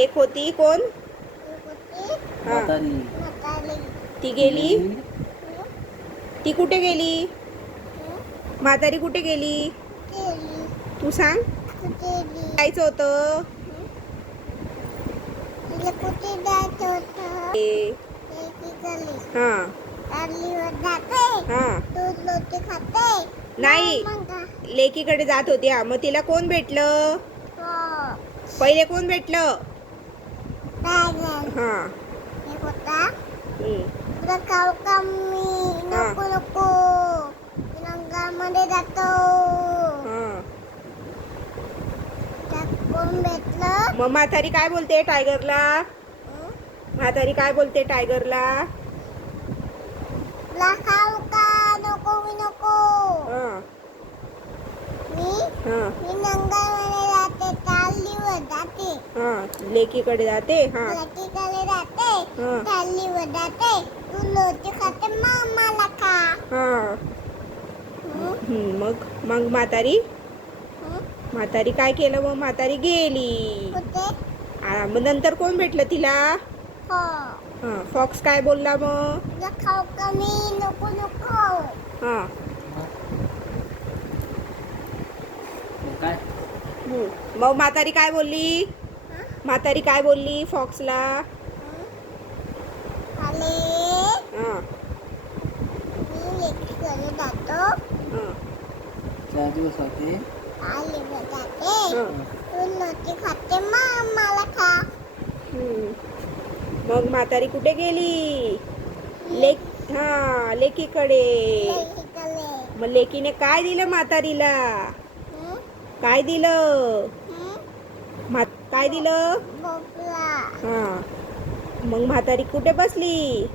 एक होती कोण? हा, म्हातारी ती गेली. ती कुठे गेली? म्हातारी कुठे गेली? तू सांग. जायचं होतं. ए, हा हा नाही, लेकीकडे जात होती. हा, मग तिला कोण भेटलं? पहिले कोण भेटलं? हा. नको नको रंगामध्ये जातो. हा. त्यात कोण भेटलं? मग म्हातारी काय बोलते टायगरला? म्हातारी काय बोलते टायगरला? तुला खाऊ का? नको मी नको. हा मी हा नंगामध्ये जाते. 4 दिवस जाते. हा, लेकीकडे जाते. हा लकीकडे जाते. हा 4 दिवस जाते. तू लोची खाते मग मला खा. हा. मग मग म्हातारी काय केलं? मग म्हातारी गेली. कुठे? मग नंतर कोण भेटलं तिला? हो. हा, फॉक्स काय बोलला मग? तुला खाऊ का मी? नको नको. हा. काय मग म्हातारी काय बोलली? म्हातारी काय बोलली फॉक्सला? आले हा मी लेकीकडे जातो. हा 4 दिवस होते. 4 दिवस जाते. हा. तू लोची खाते मग मला खा. मग म्हातारी कुठे गेली? लेकीकडे. लेकीकडे. मग लेकीने काय दिलं म्हातारीला? काय दिलं? काय दिलं? भोपळा. हा. मग म्हातारी कुठे बसली?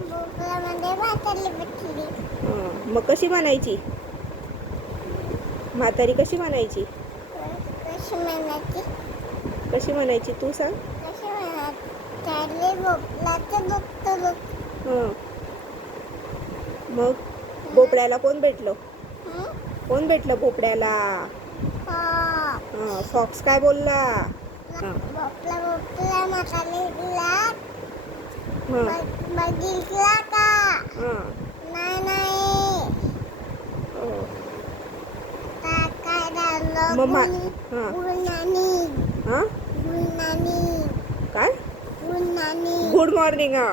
भोपळ्यामध्ये म्हातारी बसली. हा. मग कशी म्हणायची? म्हातारी कशी म्हणायची? कशी म्हणायची? कशी म्हणायची तू सांग. कशी म्हणायची? त्याले भोपळ्याचं बघतो बघ. हा. मग भोपळ्याला कोण भेटलं? कोण भेटलं भोपळ्याला? हा, फॉक्स काय बोलला? हा भोपळा म्हातारीला हा बघितला का? हा. नाही नाही. हो. काय झालं? मग हा गुणानी हा गुणानी काय? गुणानी. Good morning. हा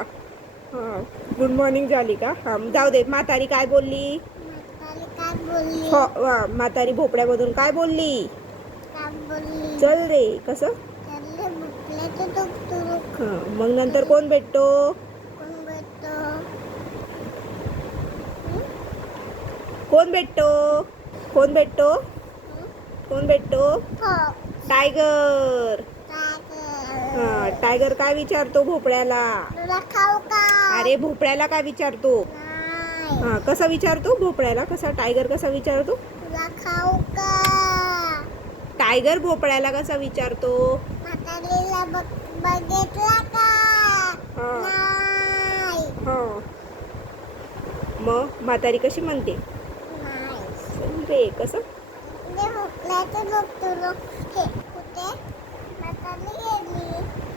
हा, गुड मॉर्निंग झाली का? हा, जाऊ दे. म्हातारी काय बोलली? म्हातारी काय बोलली? म्हातारी भोपळ्यामधून काय बोलली? काय बोलली? चल रे. कसं? त्याले भोपळ्याचं दुखतं. हा. मग नंतर कोण भेटतो? कोण भेटतो? कोण भेटतो? कोण भेटतो? कोण भेटतो? टायगर. हा, टायगर काय विचारतो भोपळ्याला? तुला खाऊ का? अरे, भोपळ्याला काय विचारतो? नाही. हा, कसा विचारतो भोपळ्याला? कसा टायगर कसा विचारतो? तुला खाऊ का? टायगर भोपळ्याला कसा विचारतो? म्हातारीला बघितला का? हा नाही. हा. मग म्हातारी कशी म्हणते? नाही. चल रे. कसं? भोपळ्याचं बघतो.